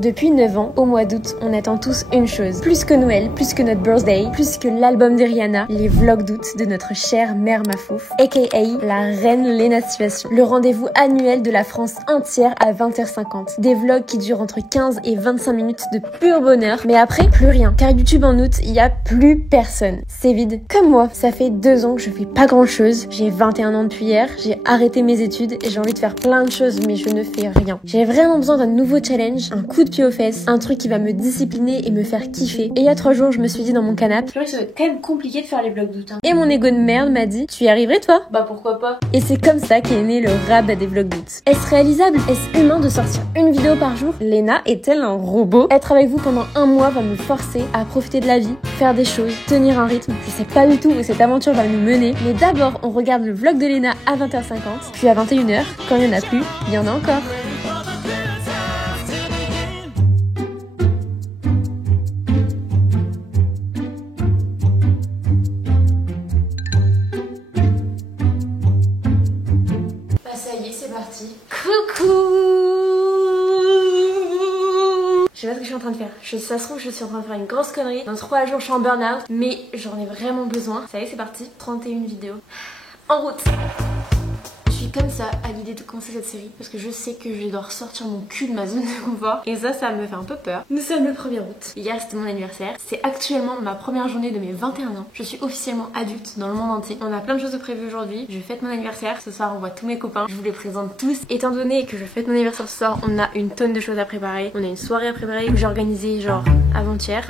Depuis 9 ans, au mois d'août, on attend tous une chose. Plus que Noël, plus que notre birthday, plus que l'album de Rihanna, les vlogs d'août de notre chère mère Mafouf, aka la reine Léna Situation. Le rendez-vous annuel de la France entière à 20h50. Des vlogs qui durent entre 15 et 25 minutes de pur bonheur. Mais après, plus rien. Car YouTube en août, il n'y a plus personne. C'est vide. Comme moi, ça fait 2 ans que je fais pas grand chose. J'ai 21 ans depuis hier, j'ai arrêté mes études et j'ai envie de faire plein de choses, mais je ne fais rien. J'ai vraiment besoin d'un nouveau challenge, un coup de pied aux fesses, un truc qui va me discipliner et me faire kiffer. Et il y a 3 jours, je me suis dit dans mon canapé, ça va être quand même compliqué de faire les vlogs d'août. Et mon ego de merde m'a dit, tu y arriverais toi? Bah pourquoi pas. Et c'est comme ça qu'est né le rabat des vlogs d'août. Est-ce réalisable? Est-ce humain de sortir une vidéo par jour? Léna est-elle un robot? Être avec vous pendant un mois va me forcer à profiter de la vie, faire des choses, tenir un rythme. Je sais pas du tout où cette aventure va nous mener. Mais d'abord, on regarde le vlog de Léna à 20h50, puis à 21h, quand il y en a plus, il y en a encore. Coucou! Je sais pas ce que je suis en train de faire. Ça se trouve, je suis en train de faire une grosse connerie. Dans 3 jours, je suis en burn-out, mais j'en ai vraiment besoin. Ça y est, c'est parti. 31 vidéos. En route! Je suis comme ça à l'idée de commencer cette série parce que je sais que je dois ressortir mon cul de ma zone de confort et ça me fait un peu peur. Nous sommes le 1er août. Hier c'était mon anniversaire. C'est actuellement ma première journée de mes 21 ans. Je suis officiellement adulte dans le monde entier. On a plein de choses de prévues aujourd'hui. Je fête mon anniversaire. Ce soir on voit tous mes copains. Je vous les présente tous. Étant donné que je fête mon anniversaire ce soir, on a une tonne de choses à préparer. On a une soirée à préparer que j'ai organisée genre avant-hier.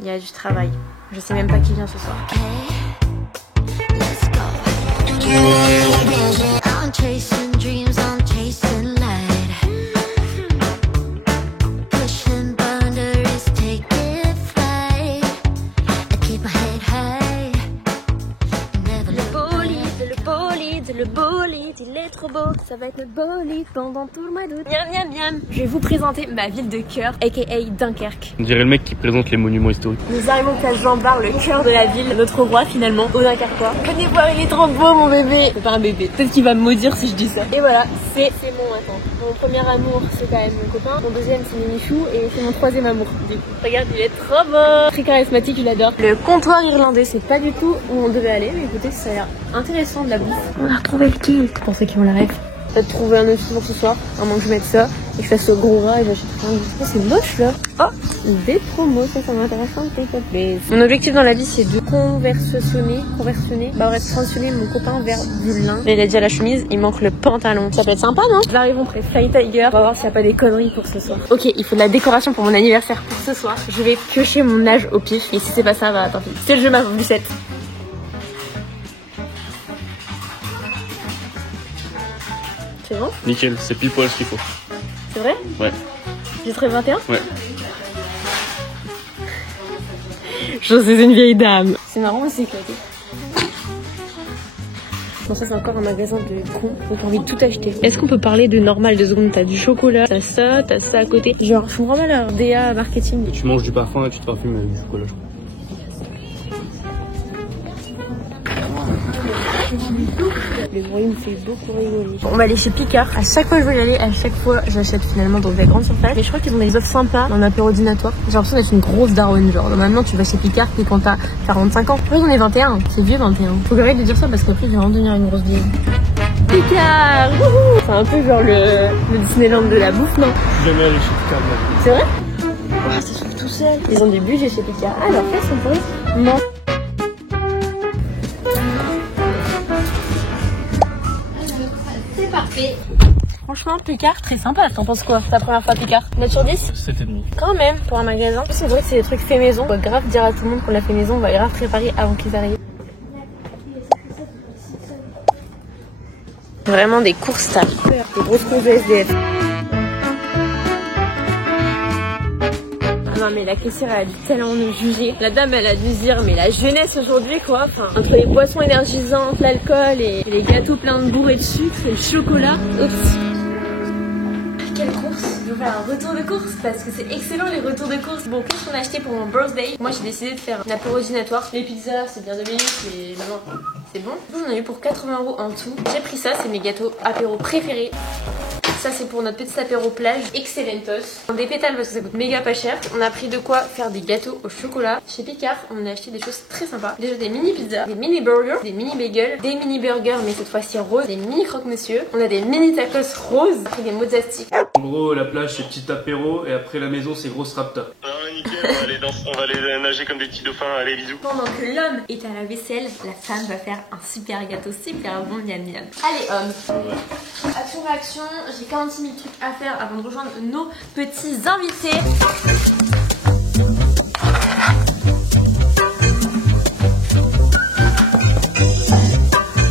Il y a du travail. Je sais même pas qui vient ce soir. I'm chasing dreams, I'm chasing light. Pushing boundaries, taking flight. I keep my head high. Never Le bolide, il est trop beau. Ça va être le bolide pendant tout le mois d'août. Miam miam miam. Je vais vous présenter ma ville de cœur, aka Dunkerque. On dirait le mec qui présente les monuments historiques. Nous arrivons place Jean-Bart, le cœur de la ville, notre roi finalement, au Dunkerquois. Venez voir, il est trop beau mon bébé. C'est pas un bébé, peut-être qu'il va me maudire si je dis ça. Et voilà, c'est mon premier amour, c'est quand même mon copain. Mon deuxième c'est Mimichou et c'est mon troisième amour. Du coup, regarde, il est trop beau. Très charismatique, je l'adore. Le comptoir irlandais, c'est pas du tout où on devait aller, mais écoutez, ça a l'air intéressant de la bouffe. On a retrouvé le kilt. Pour ceux qui ont la rêve. Peut-être trouver un autre pour ce soir, à moins que je mette ça et que je fasse ce gros rat et j'achète plein de... Oh, c'est moche là. Oh, des promos, ça m'intéresse un petit peu. Mon objectif dans la vie c'est de conversionner, transitionner mon copain vers du lin. Il a déjà la chemise, il manque le pantalon. Ça peut être sympa non? Nous arrivons près Fly Tiger, on va voir s'il n'y a pas des conneries pour ce soir. Ok, il faut de la décoration pour mon anniversaire pour ce soir. Je vais piocher mon âge au pif et si c'est pas ça, bah tant pis. C'est le jeu ma Lucette. C'est bon? Nickel, c'est pile poil ce qu'il faut. C'est vrai? Ouais. J'ai 21? Ouais. Je suis une vieille dame. C'est marrant aussi éclaté. Bon, ça c'est encore un magasin de cons, donc j'ai envie de tout acheter. Est-ce qu'on peut parler de normal 2 secondes? T'as du chocolat, t'as ça à côté. Genre, je comprends pas leur DA marketing. Tu manges du parfum et tu te parfumes avec du chocolat, je crois. Le bruit me fait beaucoup rigoler. On va aller chez Picard. À chaque fois que je veux y aller, à chaque fois j'achète finalement dans des grandes surfaces. Mais je crois qu'ils ont des offres sympas dans l'apéro dînatoire. J'ai l'impression d'être une grosse daronne. Genre normalement tu vas chez Picard que quand t'as 45 ans. Après j'en ai 21. C'est vieux 21. Faut que j'arrête de dire ça parce qu'après je vais vraiment devenir une grosse vieille. Picard, wouhou. C'est un peu genre le Disneyland de la bouffe, non? Je suis jamais allé chez Picard. C'est vrai? Oh, ça s'ouvre tout seul. Ils ont des budgets chez Picard. Ah, leur fesse, on pourrait. Non. C'est parfait. Franchement, Picard, très sympa. T'en penses quoi? Ta première fois à Picard? Note sur 10? 7,5. Quand même, pour un magasin. En plus, on dirait que c'est des trucs faits maison. On va grave dire à tout le monde qu'on l'a fait maison. On va grave préparer avant qu'ils arrivent. Vraiment des courses à faire. Des grosses courses de SDF. Non mais la caissière elle a dû tellement nous juger. La dame elle a dû dire mais la jeunesse aujourd'hui quoi. Enfin, entre les boissons énergisantes, l'alcool et les gâteaux pleins de bourrés de sucre et le chocolat. Oups. Quelle course? Je vais faire un retour de course parce que c'est excellent les retours de course. Bon, qu'est-ce qu'on a acheté pour mon birthday? Moi j'ai décidé de faire un apéro dînatoire. Les pizzas c'est bien 2 minutes mais maintenant c'est bon. J'en ai eu pour 80 € en tout. J'ai pris ça, c'est mes gâteaux apéro préférés. Ça c'est pour notre petit apéro plage. Excellentos. Des pétales parce que ça coûte méga pas cher. On a pris de quoi faire des gâteaux au chocolat. Chez Picard, on a acheté des choses très sympas. Déjà des mini pizzas, des mini burgers, des mini bagels, des mini burgers mais cette fois-ci roses, des mini croque-monsieur. On a des mini tacos roses et des mozzarella sticks. En gros, la plage c'est petit apéro et après la maison c'est grosse rapta. Ah, nickel, on va aller nager comme des petits dauphins, allez bisous. Pendant que l'homme est à la vaisselle, la femme va faire un super gâteau, super bon, miam miam. Allez homme, action réaction, j'ai 46 000 trucs à faire avant de rejoindre nos petits invités.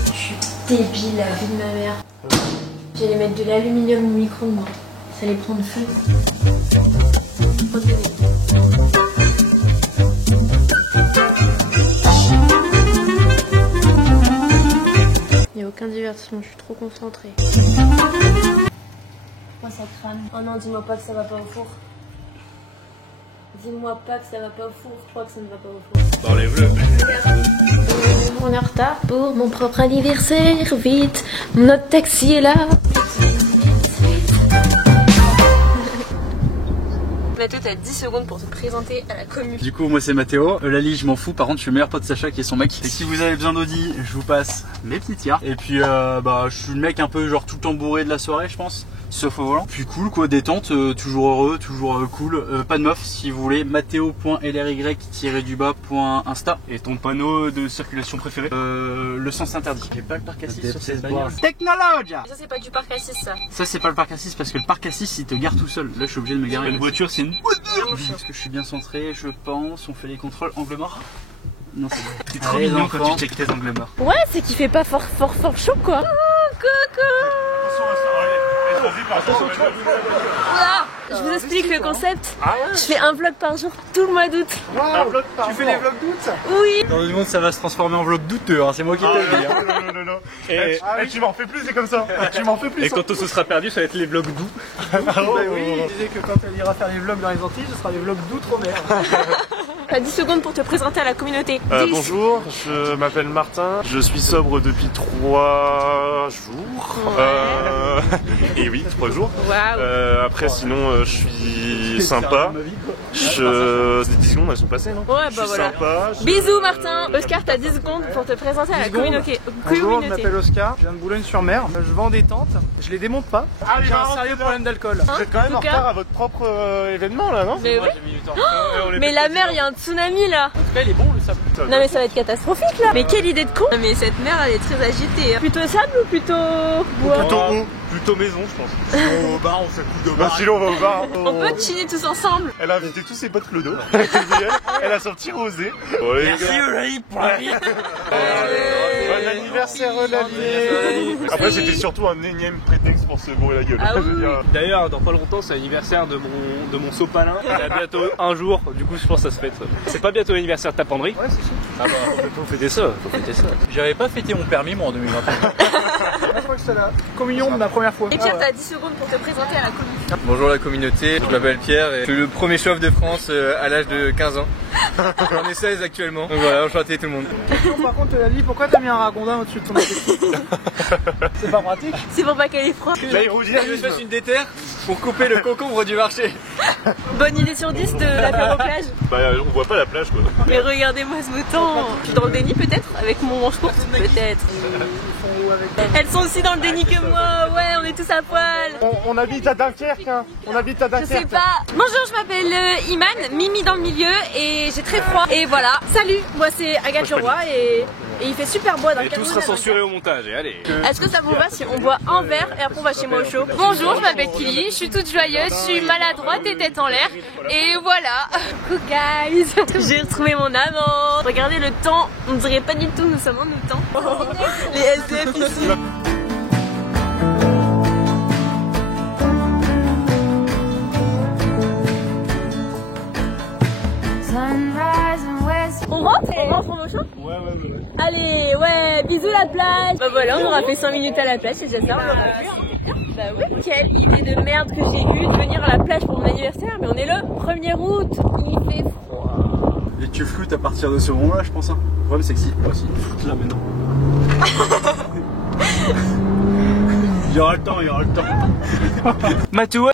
Je suis débile la vie de ma mère. J'allais mettre de l'aluminium au micro-ondes, ça allait prendre feu. Il n'y a aucun divertissement, je suis trop concentrée. Pourquoi ça crame? Oh non, dis-moi pas que ça va pas au four. Dis-moi pas que ça va pas au four, je crois que ça ne va pas au four. Enlève-le. On est en retard pour mon propre anniversaire, vite, notre taxi est là. Mathéo, t'as 10 secondes pour te présenter à la commune. Du coup, moi c'est Mathéo. Lali, je m'en fous. Par contre, je suis le meilleur pote de Sacha qui est son mec. Et si vous avez besoin d'Audi, je vous passe mes petits tiers. Et puis, je suis le mec un peu genre tout le temps bourré de la soirée, je pense. Sauf au volant. Puis cool quoi, détente, toujours heureux, toujours cool. Pas de meuf si vous voulez. Matteo.lry-du-bas.insta. Et ton panneau de circulation préféré? Le sens interdit. J'ai pas le parc Assis sur cette bagnole. Technologie. Ça, c'est pas du parc Assis, ça. Ça, c'est pas le parc Assis parce que le parc Assis il te gare tout seul. Là, je suis obligé de me garer. Une voiture, c'est une Parce que je suis bien centré, je pense. On fait les contrôles angle mort. Non, c'est bon. T'es trop mignon quand tu checkes tes angles morts. Ouais, c'est qu'il fait pas fort chaud, quoi. Coucou. Voilà, je vous explique le concept. Je fais un vlog par jour tout le mois d'août. Tu fais des vlogs d'août? Oui. Dans 2 secondes, ça va se transformer en vlog douteux. Hein. C'est moi qui te le dis. Non. Et Tu m'en fais plus, c'est comme ça. Tu m'en fais plus. Et quand tout ce sera perdu, ça va être les vlogs doux. Oui, il disait que quand elle ira faire les vlogs dans les Antilles, ce sera des vlogs d'outre-mer. T'as 10 secondes pour te présenter à la communauté. Bonjour, je m'appelle Martin. Je suis sobre depuis 3 jours. Et oui, 3 jours. Waouh. Après, sinon, je suis sympa. Les 10 secondes, elles sont passées, non? Ouais, Je bah suis voilà. sympa. Bisous Martin. Oscar, t'as 10 secondes pour te présenter à la communauté. Bonjour, je m'appelle Oscar, je viens de Boulogne-sur-Mer, je vends des tentes, je les démonte pas, j'ai un sérieux problème d'alcool. Vous êtes quand même en retard à votre propre événement là, non? Mais oui. Mais la mer, il y a un tsunami là. En tout cas, il est bon le sable. Non mais ça va être catastrophique là. Mais quelle idée de con. Mais cette mer, elle est très agitée. Plutôt sable ou plutôt bois? Plutôt haut, plutôt maison, je pense. Au bar, on fait coup de Bah, sinon, on va au bar. On peut chiner tous ensemble. Elle a invité tous ses potes clodo. Elle a son petit rosé. Merci Eulalie pour la vie. Bon anniversaire Eulalie. Après, c'était surtout un énième prétexte pour se bourrer la gueule. Ah oui. Je veux dire, D'ailleurs, dans pas longtemps, c'est l'anniversaire de mon sopalin. Il a bientôt un jour, du coup, je pense que ça se fête. C'est pas bientôt l'anniversaire de ta penderie? Ouais, c'est sûr. Ah bah, faut fêter ça, faut fêter ça. J'avais pas fêté mon permis moi en 2021. Je crois que c'est la communion de ma première fois. Et Pierre, t'as 10 secondes pour te présenter à la communauté. Bonjour la communauté, je m'appelle Pierre et je suis le premier chauve de France à l'âge de 15 ans. J'en ai 16 actuellement. Donc voilà, enchanté tout le monde. Par contre, Lali, pourquoi t'as mis un ragondin au-dessus de ton appétit? C'est pas pratique. C'est pour pas qu'elle est froide. l'aérodynamisme. Je me fasse une déterre pour couper le concombre du marché. Bonne idée sur 10 de l'apéro plage. Bah, on voit pas la plage quoi. Mais regardez-moi ce mouton. Je suis dans le déni peut-être avec mon manche courte. Peut-être. Elles sont aussi dans le déni que moi. Ouais, on est tous à poil. On habite à Dunkerque, hein. On habite à Je sais Dunkerque. pas. Bonjour, je m'appelle Iman, Mimi dans le milieu et j'ai très froid. Et voilà. Salut, moi c'est Agathe Leroy et il fait super beau dans le Et tout cadre sera de- censuré au montage, et allez. Est-ce que ça vous va si on boit un verre et après on va chez moi au chaud? Bonjour, je m'appelle Kili, je suis toute joyeuse, je suis maladroite et tête en l'air. Et voilà. Coucou guys. J'ai retrouvé mon amant. Regardez le temps, on dirait pas du tout, nous sommes en automne. Les SDF ici. On rentre au champ? Ouais. Allez, ouais, bisous la plage. Bah voilà, on aura fait 5 minutes à la plage, c'est déjà ça, on aura pu. Bah ouais. Quelle idée de merde que j'ai eue de venir à la plage pour mon anniversaire, mais on est le 1er août, il fait froid. Et tu floutes à partir de ce moment-là, je pense. Hein. Le problème, c'est que si. Moi aussi, floute là maintenant. Il y aura le temps, il y aura le temps. Matou.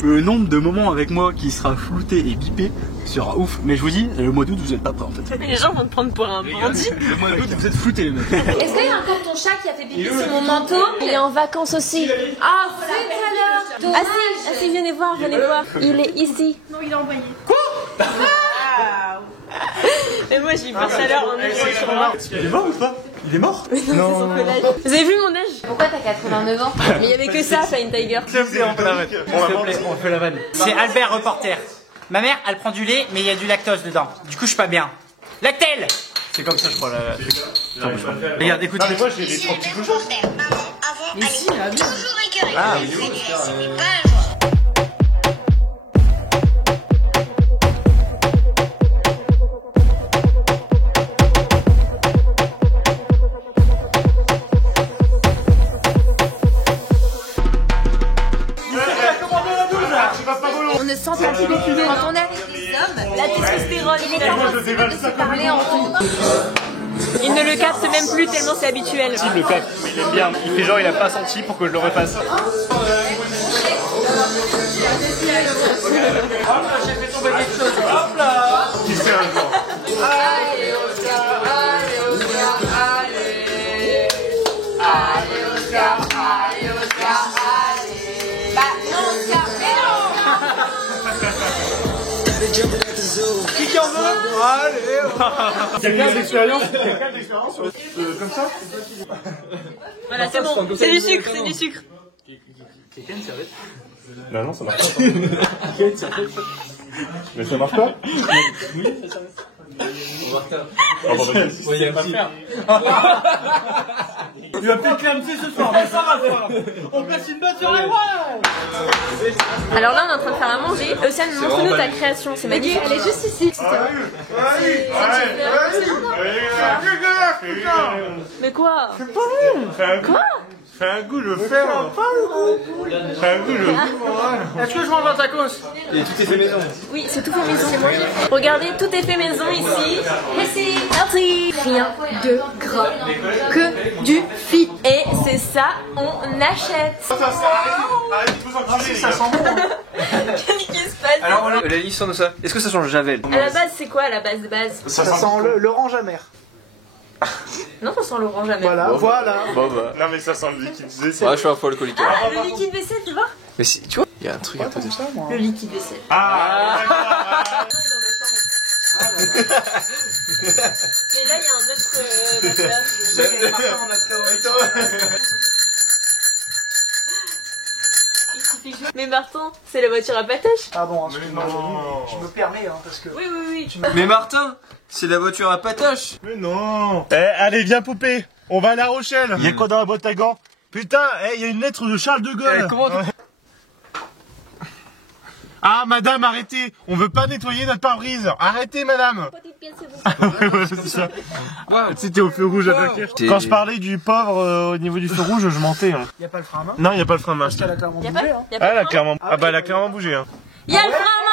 Le nombre de moments avec moi qui sera flouté et bipé sera ouf. Mais je vous dis, le mois d'août, vous êtes pas prêts en fait. Les gens vont te prendre pour un bandit. Le mois d'août, vous êtes floutés les mecs. Est-ce qu'il y a encore ton chat qui a fait pipi sur mon manteau? Il est en vacances aussi. Ah, c'est à l'heure. Assis, venez voir, venez voir. Il est ici. Non, il a envoyé. Quoi? Mais moi j'ai eu pas chaleur en échange sur moi. Il est mort ou pas? Il est mort? Non, c'est son pelage. Vous avez vu mon âge? Pourquoi t'as 89 ans? Mais il y avait que ça, Flying Tiger. S'il te plaît, on fait la vanne. On fait la vanne. C'est Albert, reporter. Ma mère, elle prend du lait, mais il y a du lactose dedans. Du coup, je suis pas bien. Lactel! C'est comme ça, je crois. Regarde, écoute. Moi, j'ai des trop petits cochons. Mais si, toujours écœurée. Ah, oui, C'était pas un jour. On ne sent pas plus déculé. Quand on est avec les hommes, la testostérone, il est impossible de se parler en tout. Il ne le capte même plus tellement c'est habituel. Il le capte, il aime bien. Il fait genre il a pas senti pour que je le refasse. J'ai fait tomber quelque chose. Hop là! Qui c'est un jour? Allez, Oscar, allez, Oscar, allez! Allez, Oscar, allez, Oscar, allez! Bah, non, Oscar, mais non! Qui en veut? Allez! Quelqu'un d'expérience comme ça? Voilà, c'est bon. C'est du sucre, c'est du sucre. Quelqu'un une serviette? Non, ça marche pas. Mais ça marche pas? Oui, ça serviette. On va refaire. Ah bon, vas-y. Ouais, il va pas faire. Il va péter un petit ce soir, mais ça va faire. On place une batte sur les walls. Alors là, on est en train de faire à manger. Océane, montre-nous ta création. C'est magnifique. Elle est juste ici. Mais quoi? Quoi? Fais un goût, je fais. Fais un goût, je Est-ce que je mange dans ta cause? Et tout est fait maison. Oui, c'est tout fait maison. Regardez, tout est fait maison ici. Merci, merci. Rien de gras, que du fit. Et c'est ça, on achète. Ça sent bon. Qu'est-ce qui se passe? Alors, la licence de ça, est-ce que ça change Javel? À la base, c'est quoi à la base de base? Ça sent l'orange amer. Non, ça sent l'orange à Voilà, voilà. Bon bah. Non mais ça sent le liquide vaisselle. Ouais, je suis un peu alcoolique. Ah, le liquide vaisselle, tu vois? Mais si, tu vois, il y a un truc un peu de ça. Le liquide vaisselle. Ah. Et là, il y a un autre Mais Martin, c'est la voiture à patache. Ah bon, Non. je me permets, hein, parce que... Oui, oui, oui. Mais Martin, c'est la voiture à patache. Mais non. Allez, viens poupée. On va à La Rochelle. Il y a quoi dans la boîte à gants? Putain, il y a une lettre de Charles de Gaulle. Comment Ah, madame, arrêtez. On veut pas nettoyer notre pare-brise. Arrêtez, madame. Ouais, c'est ça. C'était au feu rouge à Dunkerque. Quand je parlais du pauvre au niveau du feu rouge, je mentais. Hein. Y a pas le frein à main? Non, il y a pas le frein à main. Elle a clairement Y a bougé, pas, hein. y a pas Ah, elle a de frein. clairement. Ah bah, elle a clairement bougé. Hein. Y a le frein à main.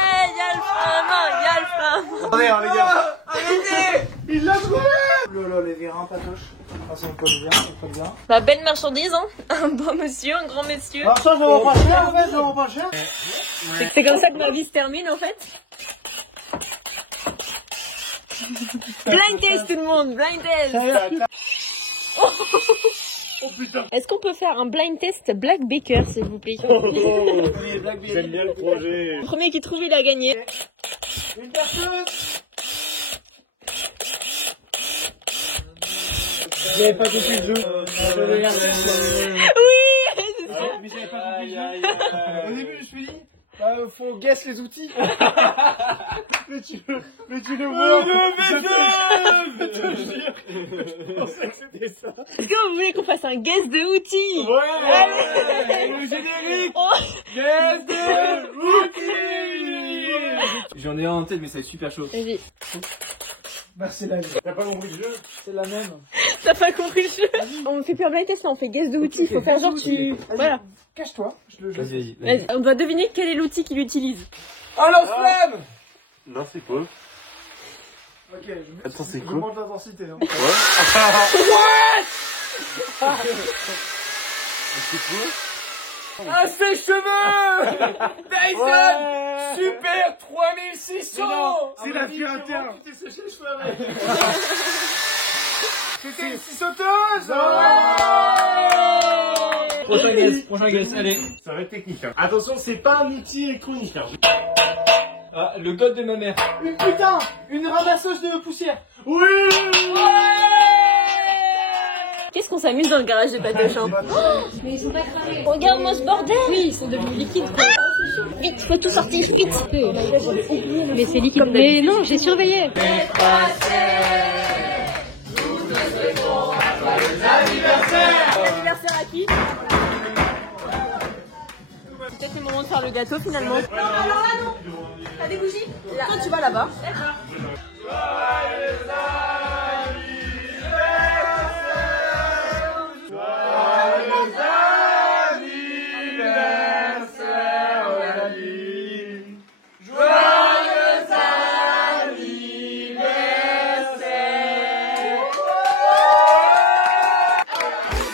Ouais, y a le frein à main, y a le frein. Attendez, hein, les gars. Arrêtez! Il l'a trouvé! Lolo, les vérins, patoche. Ah, c'est pas bien. Bah, belle marchandise, hein. Un beau monsieur, un grand monsieur. Alors ça, je vends pas cher, en fait, je vends pas cher. C'est comme ça que ma vie se termine, en fait. Blind test, tout le monde, blind test. Oh putain. Est-ce qu'on peut faire un blind test Black Baker, s'il vous plaît? J'aime bien le projet. Le premier qui trouve, il a gagné. Une personne! J'avais pas compris le jeu. Oui, c'est ça. Mais j'avais pas compris le jeu. Au début, je me suis dit, faut guess les outils. mais tu le vois. Je te jure. Je pensais que c'était ça. Est-ce que vous voulez qu'on fasse un guess de outils? Ouais. Le générique. Oh. Guess de outils. J'en ai un en tête, mais ça va être super chaud. Vas-y. Bah, c'est la même. T'as pas compris le jeu? C'est la même. T'as pas compris le jeu? On fait plus un blind test, là, on fait guess de outils. Faut faire genre tu... Voilà. Cache-toi. Vas-y. Vas-y. On doit deviner quel est l'outil qu'il utilise. Oh, lance-flamme! Non, c'est quoi? Ok, je Attends, c'est je quoi? monte l'intensité. Hein. C'est quoi? Un sèche-cheveux Dyson Super 3600. C'est l'aspirateur. Tu t'es séché les cheveux avec. C'était une scie sauteuse. Prochain guess, allez. Ça va être technique. Hein. Attention, c'est pas un outil électronique. Hein. Ah, le code de ma mère. Putain, une ramasseuse de poussière. Oui. Qu'est-ce qu'on s'amuse dans le garage de Patoche, hein. Mais ils sont pas cramés. Regarde-moi ce bordel. Oui, ils sont devenus liquides. Vite, faut tout sortir, vite. Mais c'est liquide. Mais non, j'ai surveillé. Anniversaire à qui? C'est peut-être le moment de faire le gâteau finalement. Non, alors là non. T'as des bougies? Là. Toi tu vas là-bas.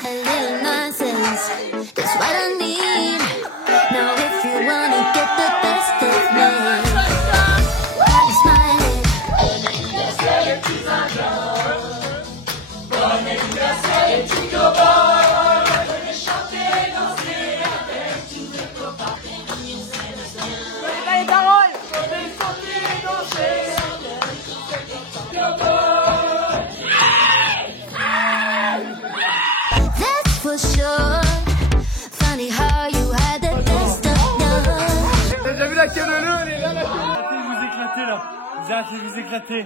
A little nonsense, that's what I need. Now if you wanna get the best of me, while you're smiling, Pas les paroles. that's for sure. Funny how you had the best of me. T'as déjà vu la queue de l'eau? Elle est là, la queue. Arrêtez de vous éclater là. Vous arrêtez de vous éclater.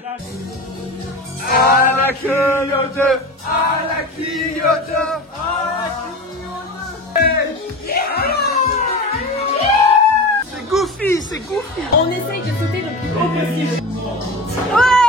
À la clignote, à la clignote, à la clignote. C'est goofy, c'est goofy. On essaye de sauter le plus haut possible. Ouais.